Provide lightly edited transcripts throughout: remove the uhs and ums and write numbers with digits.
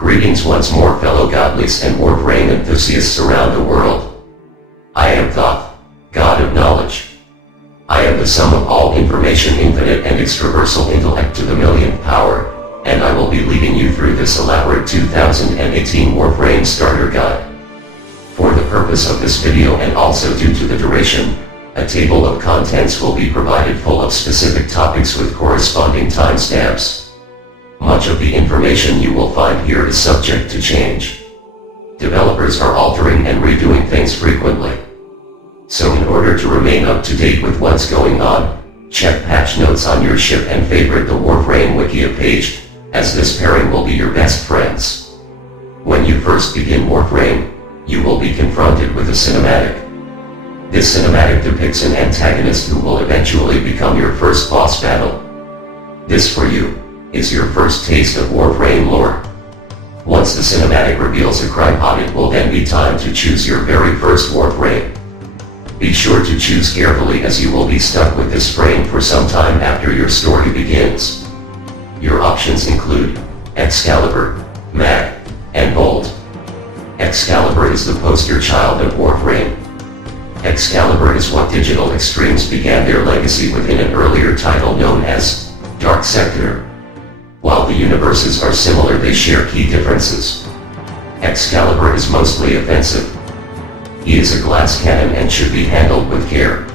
Greetings once more, fellow godlies and Warframe enthusiasts around the world. I am Thoth, God of Knowledge. I am the sum of all information, infinite and extraversal intellect to the millionth power, and I will be leading you through this elaborate 2018 Warframe Starter Guide. For the purpose of this video and also due to the duration, a table of contents will be provided full of specific topics with corresponding timestamps. Much of the information you will find here is subject to change. Developers are altering and redoing things frequently. So in order to remain up to date with what's going on, check patch notes on your ship and favorite the Warframe Wikia page, as this pairing will be your best friends. When you first begin Warframe, you will be confronted with a cinematic. This cinematic depicts an antagonist who will eventually become your first boss battle. This for you is your first taste of Warframe lore. Once the cinematic reveals a crime pod, it will then be time to choose your very first Warframe. Be sure to choose carefully, as you will be stuck with this frame for some time after your story begins. Your options include Excalibur, Mag, and Bolt. Excalibur is the poster child of Warframe. Excalibur is what Digital Extremes began their legacy with in an earlier title known as Dark Sector. While the universes are similar, they share key differences. Excalibur is mostly offensive. He is a glass cannon and should be handled with care.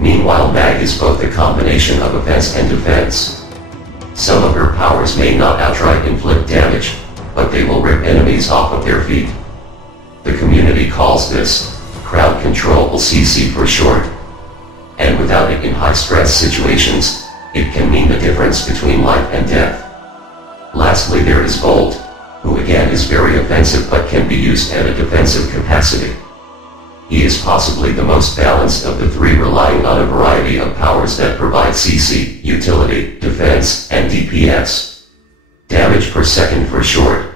Meanwhile, Mag is both a combination of offense and defense. Some of her powers may not outright inflict damage, but they will rip enemies off of their feet. The community calls this crowd control, CC for short. And without it in high-stress situations, it can mean the difference between life and death. Lastly, there is Bolt, who again is very offensive but can be used at a defensive capacity. He is possibly the most balanced of the three, relying on a variety of powers that provide CC, utility, defense, and DPS. Damage per second for short.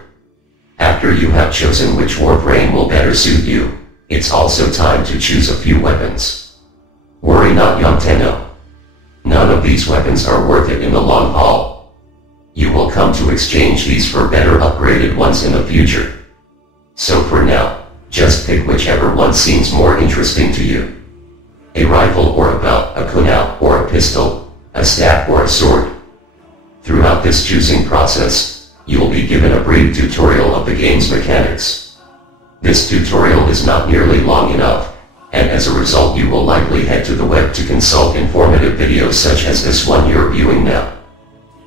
After you have chosen which Warframe will better suit you, it's also time to choose a few weapons. Worry not, young Tenno. None of these weapons are worth it in the long haul. You will come to exchange these for better upgraded ones in the future. So for now, just pick whichever one seems more interesting to you. A rifle or a belt, a kunai or a pistol, a staff or a sword. Throughout this choosing process, you will be given a brief tutorial of the game's mechanics. This tutorial is not nearly long enough, and as a result you will likely head to the web to consult informative videos such as this one you're viewing now.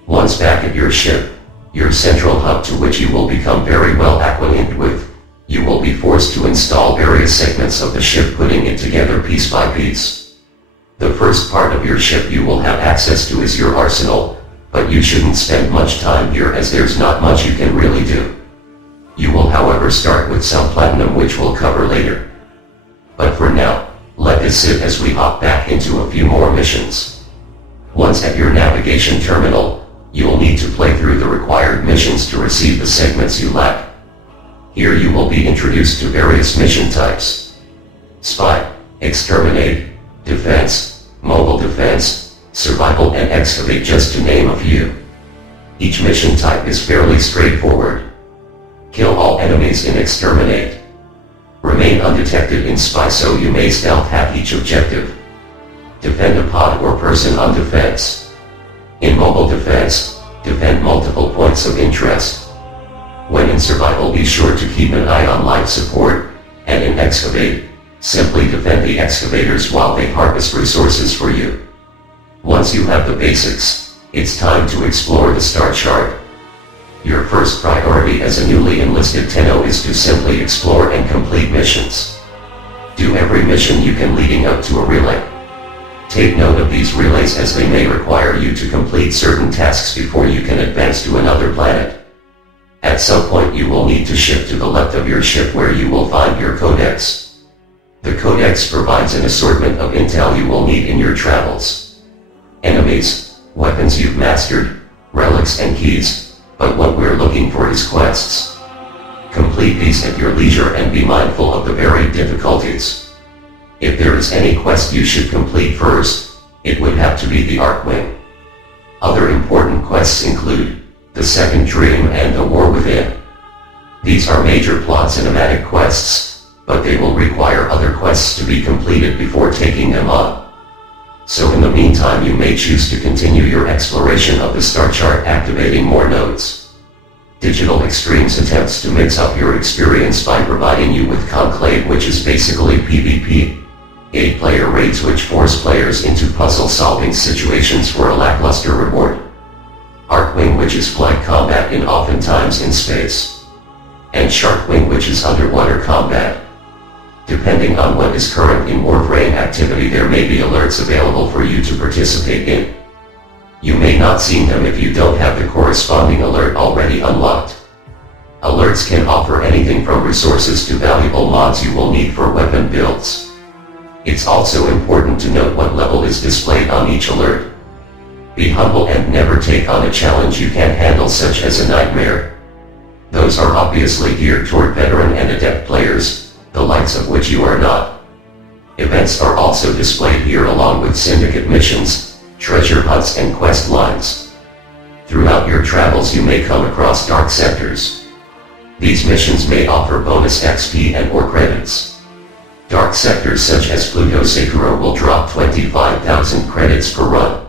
Once back at your ship, your central hub to which you will become very well acquainted with, you will be forced to install various segments of the ship, putting it together piece by piece. The first part of your ship you will have access to is your arsenal, but you shouldn't spend much time here as there's not much you can really do. You will however start with some platinum, which we'll cover later. But for now, let this sit as we hop back into a few more missions. Once at your navigation terminal, you will need to play through the required missions to receive the segments you lack. Here you will be introduced to various mission types: Spy, Exterminate, Defense, Mobile Defense, Survival and Excavate, just to name a few. Each mission type is fairly straightforward. Kill all enemies in Exterminate. Remain undetected in Spy so you may stealth hack each objective. Defend a pod or person on Defense. In Mobile Defense, defend multiple points of interest. When in Survival, be sure to keep an eye on life support, and in Excavate, simply defend the excavators while they harvest resources for you. Once you have the basics, it's time to explore the star chart. Your first priority as a newly enlisted Tenno is to simply explore and complete missions. Do every mission you can leading up to a relay. Take note of these relays as they may require you to complete certain tasks before you can advance to another planet. At some point you will need to shift to the left of your ship, where you will find your Codex. The Codex provides an assortment of intel you will need in your travels. Enemies, weapons you've mastered, relics and keys, but what we're looking for is quests. Complete these at your leisure and be mindful of the varied difficulties. If there is any quest you should complete first, it would have to be the Archwing. Other important quests include the Second Dream and the War Within. These are major plot cinematic quests, but they will require other quests to be completed before taking them on. So in the meantime you may choose to continue your exploration of the star chart, activating more nodes. Digital Extremes attempts to mix up your experience by providing you with Conclave, which is basically PvP. 8-player raids which force players into puzzle-solving situations for a lackluster reward. Arcwing, which is flight combat in oftentimes in space. And Sharkwing, which is underwater combat. Depending on what is current in Warframe activity, there may be alerts available for you to participate in. You may not see them if you don't have the corresponding alert already unlocked. Alerts can offer anything from resources to valuable mods you will need for weapon builds. It's also important to note what level is displayed on each alert. Be humble and never take on a challenge you can't handle, such as a nightmare. Those are obviously geared toward veteran and adept players, the likes of which you are not. Events are also displayed here along with syndicate missions, treasure hunts and quest lines. Throughout your travels you may come across dark sectors. These missions may offer bonus XP and or credits. Dark sectors such as Pluto Sakura will drop 25,000 credits per run.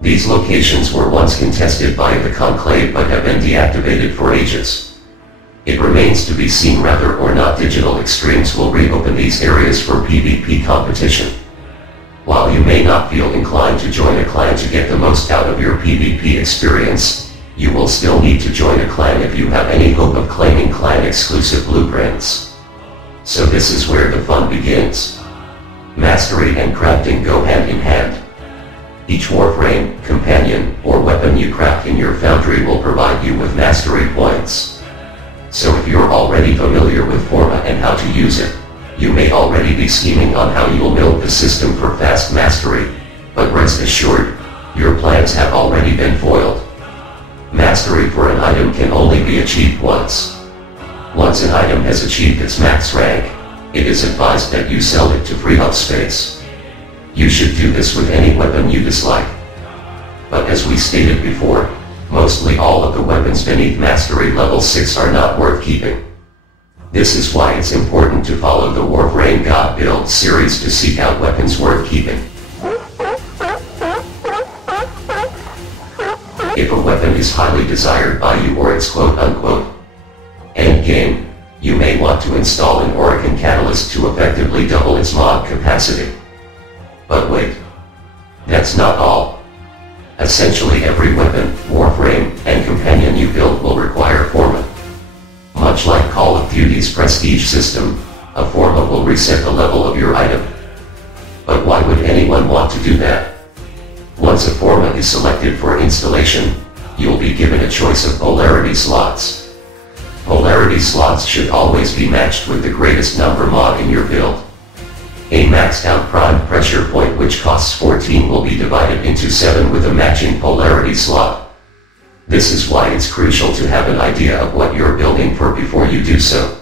These locations were once contested by the Conclave but have been deactivated for ages. It remains to be seen whether or not Digital Extremes will reopen these areas for PvP competition. While you may not feel inclined to join a clan to get the most out of your PvP experience, you will still need to join a clan if you have any hope of claiming clan exclusive blueprints. So this is where the fun begins. Mastery and crafting go hand in hand. Each Warframe, companion, or weapon you craft in your foundry will provide you with mastery points. So if you're already familiar with Forma and how to use it, you may already be scheming on how you'll build the system for fast mastery, but rest assured, your plans have already been foiled. Mastery for an item can only be achieved once. Once an item has achieved its max rank, it is advised that you sell it to free up space. You should do this with any weapon you dislike. But as we stated before, mostly all of the weapons beneath Mastery level 6 are not worth keeping. This is why it's important to follow the Warframe God Build series to seek out weapons worth keeping. If a weapon is highly desired by you or its quote-unquote endgame, you may want to install an Orokin Catalyst to effectively double its mod capacity. But wait, that's not all. Essentially every weapon, Warframe, and companion you build will require Forma. Much like Call of Duty's prestige system, a Forma will reset the level of your item. But why would anyone want to do that? Once a Forma is selected for installation, you'll be given a choice of polarity slots. Polarity slots should always be matched with the greatest number mod in your build. A maxed out prime pressure point which costs 14 will be divided into 7 with a matching polarity slot. This is why it's crucial to have an idea of what you're building for before you do so.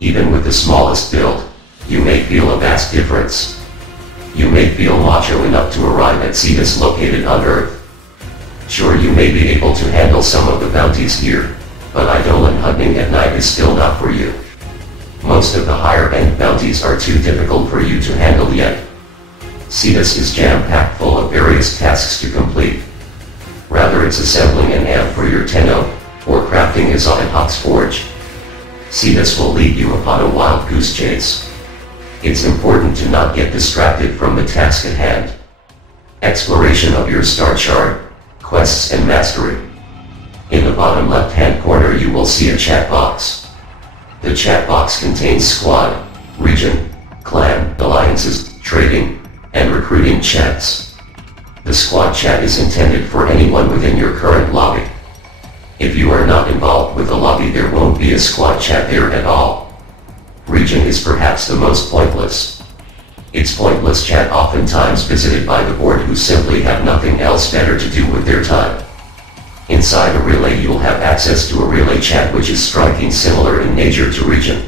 Even with the smallest build, you may feel a vast difference. You may feel macho enough to arrive at Cetus located on Earth. Sure, you may be able to handle some of the bounties here, but Eidolon hunting at night is still not for you. Most of the higher end bounties are too difficult for you to handle yet. Cetus is jam-packed full of various tasks to complete. Rather it's assembling an amp for your Tenno, or crafting a Zodahawk's forge. Cetus will lead you upon a wild goose chase. It's important to not get distracted from the task at hand. Exploration of your star chart, quests and mastery. In the bottom left-hand corner you will see a chat box. The chat box contains squad, region, clan, alliances, trading, and recruiting chats. The squad chat is intended for anyone within your current lobby. If you are not involved with the lobby, there won't be a squad chat there at all. Region is perhaps the most pointless. It's pointless chat oftentimes visited by the board who simply have nothing else better to do with their time. Inside a relay you'll have access to a relay chat which is striking similar in nature to region.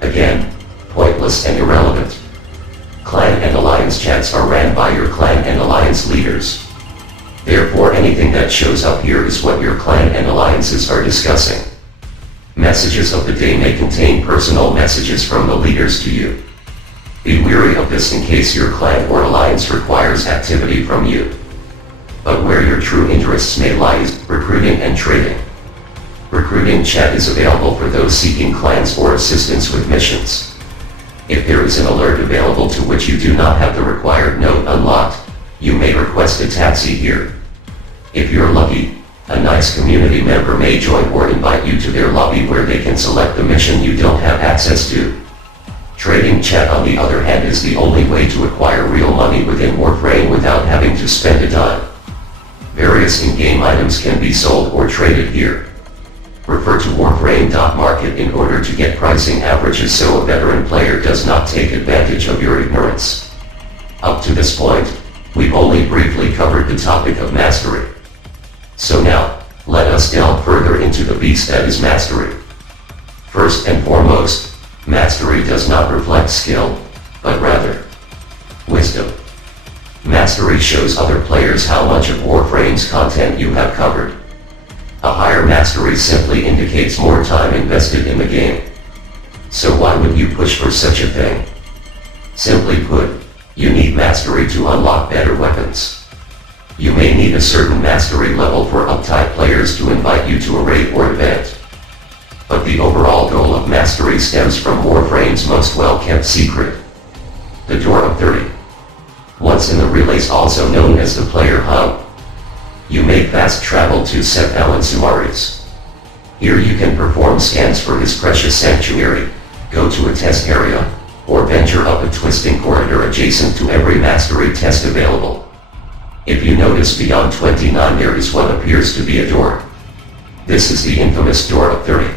Again, pointless and irrelevant. Clan and alliance chats are ran by your clan and alliance leaders. Therefore anything that shows up here is what your clan and alliances are discussing. Messages of the day may contain personal messages from the leaders to you. Be wary of this in case your clan or alliance requires activity from you. But where your true interests may lie is recruiting and trading. Recruiting chat is available for those seeking clans or assistance with missions. If there is an alert available to which you do not have the required node unlocked, you may request a taxi here. If you're lucky, a nice community member may join or invite you to their lobby where they can select the mission you don't have access to. Trading chat on the other hand is the only way to acquire real money within Warframe without having to spend a dime. Various in-game items can be sold or traded here. Refer to Warframe.market in order to get pricing averages so a veteran player does not take advantage of your ignorance. Up to this point, we've only briefly covered the topic of mastery. So now, let us delve further into the beast that is mastery. First and foremost, mastery does not reflect skill, but rather wisdom. Mastery shows other players how much of Warframe's content you have covered. A higher mastery simply indicates more time invested in the game. So why would you push for such a thing? Simply put, you need mastery to unlock better weapons. You may need a certain mastery level for uptight players to invite you to a raid or event. But the overall goal of mastery stems from Warframe's most well-kept secret: the Door of 30. Once in the Relays, also known as the Player Hub, you may fast travel to Seth Allen Suarez. Here you can perform scans for his precious sanctuary, go to a test area, or venture up a twisting corridor adjacent to every mastery test available. If you notice, beyond 29 there is what appears to be a door. This is the infamous Door of 30.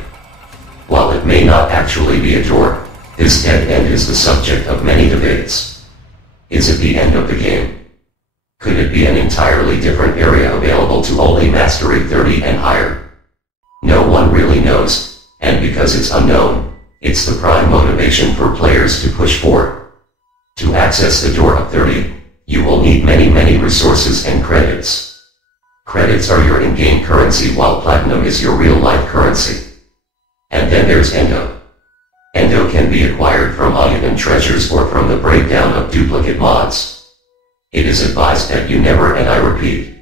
While it may not actually be a door, this dead end is the subject of many debates. Is it the end of the game? Could it be an entirely different area available to only Mastery 30 and higher? No one really knows, and because it's unknown, it's the prime motivation for players to push for. To access the Door of 30, you will need many resources and credits. Credits are your in-game currency while platinum is your real-life currency. And then there's Endo. Endo can be acquired from Ayatan Treasures or from the breakdown of duplicate mods. It is advised that you never, and I repeat,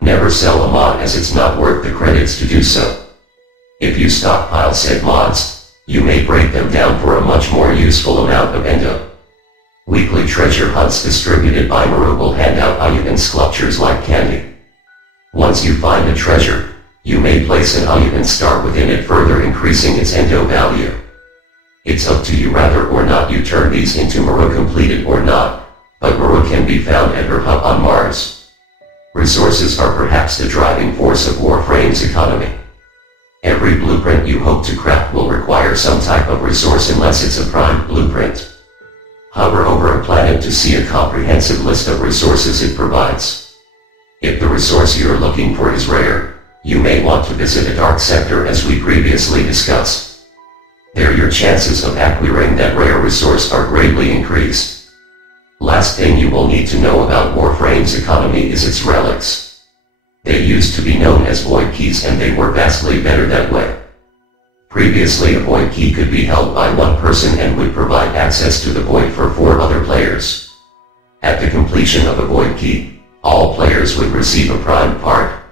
never sell a mod as it's not worth the credits to do so. If you stockpile said mods, you may break them down for a much more useful amount of Endo. Weekly treasure hunts distributed by Maru will hand out Ayatan sculptures like candy. Once you find a treasure, you may place an Ayatan star within it, further increasing its Endo value. It's up to you whether or not you turn these into Maru completed or not, but Maru can be found at her hub on Mars. Resources are perhaps the driving force of Warframe's economy. Every blueprint you hope to craft will require some type of resource unless it's a prime blueprint. Hover over a planet to see a comprehensive list of resources it provides. If the resource you're looking for is rare, you may want to visit a dark sector as we previously discussed. There your chances of acquiring that rare resource are greatly increased. Last thing you will need to know about Warframe's economy is its relics. They used to be known as void keys, and they were vastly better that way. Previously, a void key could be held by one person and would provide access to the void for 4 other players. At the completion of a void key, all players would receive a prime part.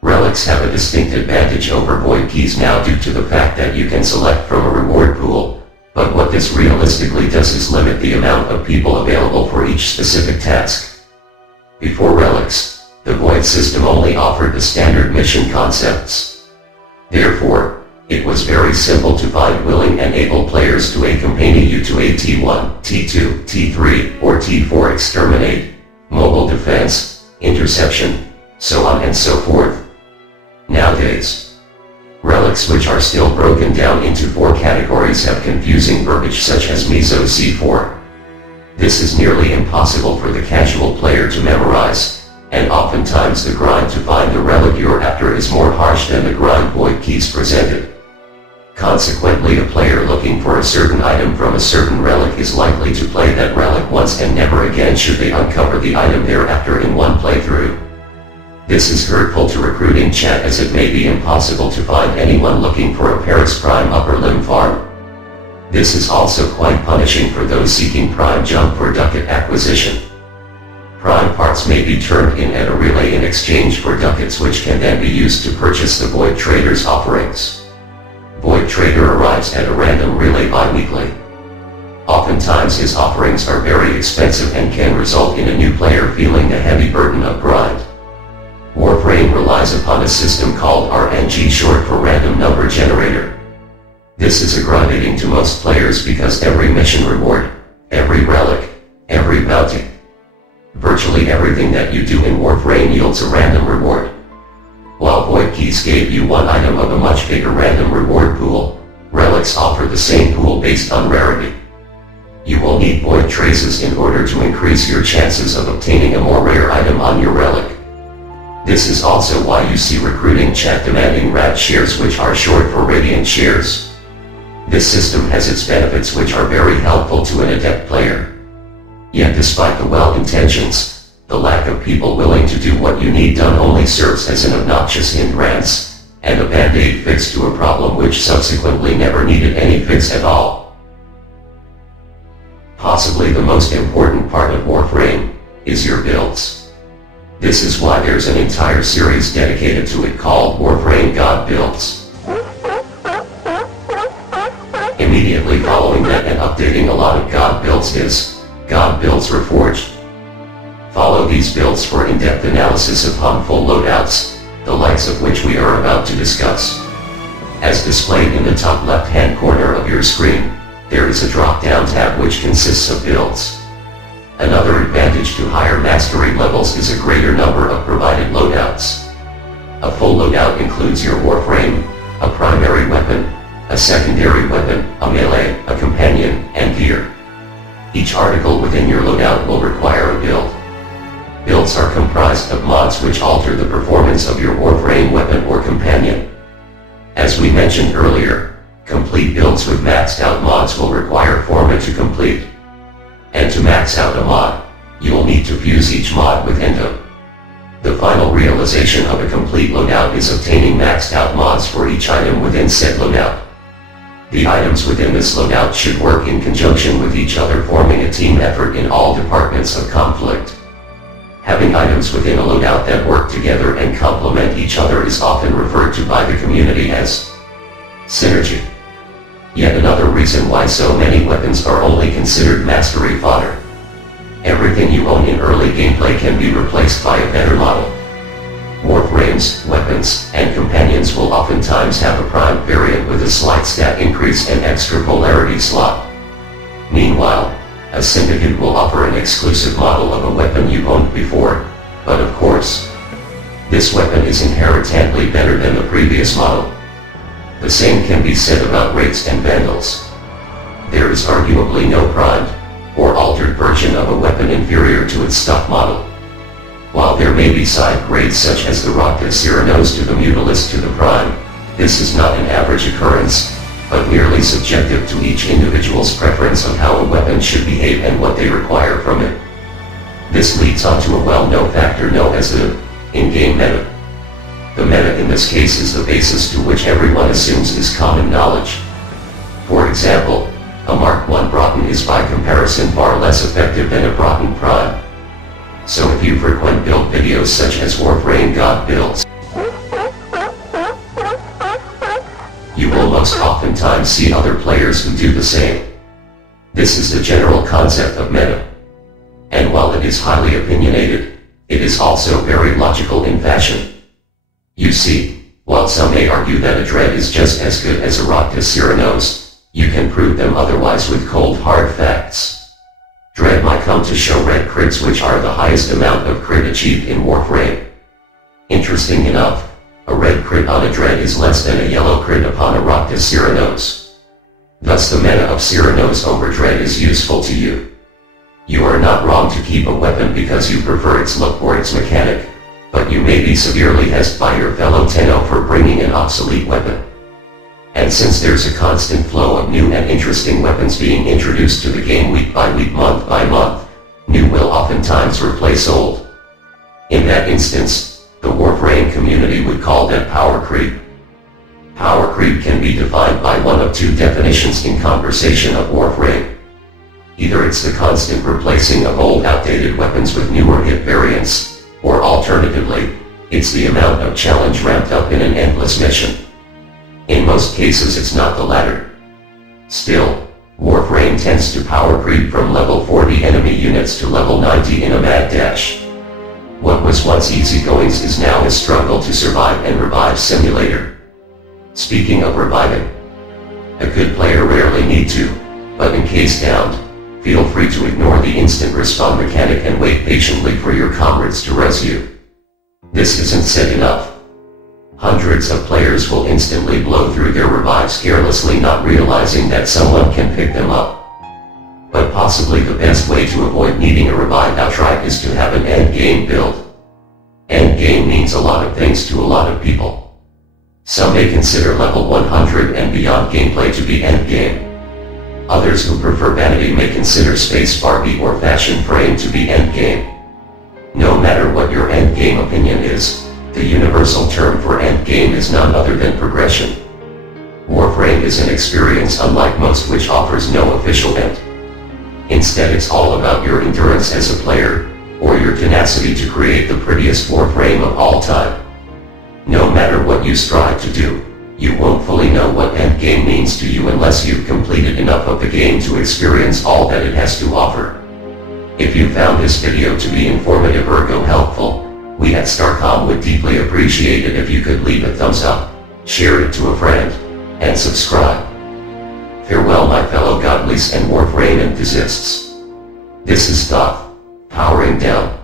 Relics have a distinct advantage over void keys now due to the fact that you can select from a reward pool, but what this realistically does is limit the amount of people available for each specific task. Before Relics, the void system only offered the standard mission concepts. Therefore, it was very simple to find willing and able players to accompany you to a T1, T2, T3, or T4 exterminate, mobile defense, interception, so on and so forth. Nowadays, relics, which are still broken down into 4 categories, have confusing verbiage such as Meso C4. This is nearly impossible for the casual player to memorize, and oftentimes the grind to find the relic you're after is more harsh than the grind void keys presented. Consequently, a player looking for a certain item from a certain relic is likely to play that relic once and never again should they uncover the item thereafter in one playthrough. This is hurtful to recruiting chat as it may be impossible to find anyone looking for a Paris Prime upper limb farm. This is also quite punishing for those seeking Prime junk for ducat acquisition. Prime parts may be turned in at a relay in exchange for ducats which can then be used to purchase the Void Trader's offerings. Void Trader arrives at a random relay bi-weekly. Oftentimes his offerings are very expensive and can result in a new player feeling the heavy burden of grind. Warframe relies upon a system called RNG, short for Random Number Generator. This is aggravating to most players because every mission reward, every relic, every bounty, virtually everything that you do in Warframe yields a random reward. While Void Keys gave you one item of a much bigger random reward pool, Relics offer the same pool based on rarity. You will need Void Traces in order to increase your chances of obtaining a more rare item on your relic. This is also why you see recruiting chat demanding RAD shares, which are short for Radiant shares. This system has its benefits which are very helpful to an adept player. Yet despite the well-intentions, the lack of people willing to do what you need done only serves as an obnoxious hindrance, and a band-aid fix to a problem which subsequently never needed any fix at all. Possibly the most important part of Warframe is your builds. This is why there's an entire series dedicated to it called Warframe God Builds. Immediately following that and updating a lot of God Builds is God Builds ReForged. Follow these builds for in-depth analysis of harmful loadouts, the likes of which we are about to discuss. As displayed in the top left-hand corner of your screen, there is a drop-down tab which consists of builds. Another advantage to higher mastery levels is a greater number of provided loadouts. A full loadout includes your Warframe, a primary weapon, a secondary weapon, a melee, a companion, and gear. Each article within your loadout will require a build. Builds are comprised of mods which alter the performance of your Warframe weapon or companion. As we mentioned earlier, complete builds with maxed out mods will require Forma to complete. And to max out a mod, you will need to fuse each mod with Endo. The final realization of a complete loadout is obtaining maxed out mods for each item within said loadout. The items within this loadout should work in conjunction with each other, forming a team effort in all departments of conflict. Having items within a loadout that work together and complement each other is often referred to by the community as synergy. Yet another reason why so many weapons are only considered mastery fodder. Everything you own in early gameplay can be replaced by a better model. Warframes, weapons, and companions will oftentimes have a prime variant with a slight stat increase and extra polarity slot. Meanwhile, a syndicate will offer an exclusive model of a weapon you owned before, but of course, this weapon is inherently better than the previous model. The same can be said about raids and vandals. There is arguably no primed, or altered version of a weapon inferior to its stock model. While there may be side grades such as the Rockta Cyrano's to the Mutalist to the Prime, this is not an average occurrence, but merely subjective to each individual's preference of how a weapon should behave and what they require from it. This leads on to a well-known factor known as the in-game meta. The meta in this case is the basis to which everyone assumes is common knowledge. For example, a Mark I Broughton is by comparison far less effective than a Broughton Prime. So if you frequent build videos such as Warframe God Builds, you will most oftentimes see other players who do the same. This is the general concept of meta. And while it is highly opinionated, it is also very logical in fashion. You see, while some may argue that a Dread is just as good as a Rockta Cyrano's, you can prove them otherwise with cold hard facts. Dread might come to show red crits, which are the highest amount of crit achieved in Warframe. Interesting enough, a red crit on a Dread is less than a yellow crit upon a Rockta Cyrano's. Thus the meta of Cyrano's over Dread is useful to you. You are not wrong to keep a weapon because you prefer its look or its mechanic, but you may be severely hessed by your fellow Tenno for bringing an obsolete weapon. And since there's a constant flow of new and interesting weapons being introduced to the game week by week, month by month, new will oftentimes replace old. In that instance, The Warframe community would call that power creep. Power creep can be defined by one of two definitions in conversation of Warframe. Either it's the constant replacing of old outdated weapons with newer hit variants, or alternatively, it's the amount of challenge ramped up in an endless mission. In most cases it's not the latter. Still, Warframe tends to power creep from level 40 enemy units to level 90 in a mad dash. What was once easygoings is now a struggle to survive and revive simulator. Speaking of reviving, a good player rarely need to, but in case downed, feel free to ignore the instant respawn mechanic and wait patiently for your comrades to res you. This isn't said enough. Hundreds of players will instantly blow through their revives carelessly, not realizing that someone can pick them up. But possibly the best way to avoid needing a revive outright is to have an endgame build. Endgame means a lot of things to a lot of people. Some may consider level 100 and beyond gameplay to be endgame. Others who prefer vanity may consider Space Barbie or Fashion Frame to be endgame. No matter what your endgame opinion is, the universal term for endgame is none other than progression. Warframe is an experience unlike most which offers no official end. Instead it's all about your endurance as a player, or your tenacity to create the prettiest Warframe of all time. No matter what you strive to do, you won't fully know what endgame means to you unless you've completed enough of the game to experience all that it has to offer. If you found this video to be informative ergo helpful, we at Starcom would deeply appreciate it if you could leave a thumbs up, share it to a friend, and subscribe. Farewell my fellow godlies and Warframe enthusiasts. This is Thoth, powering down.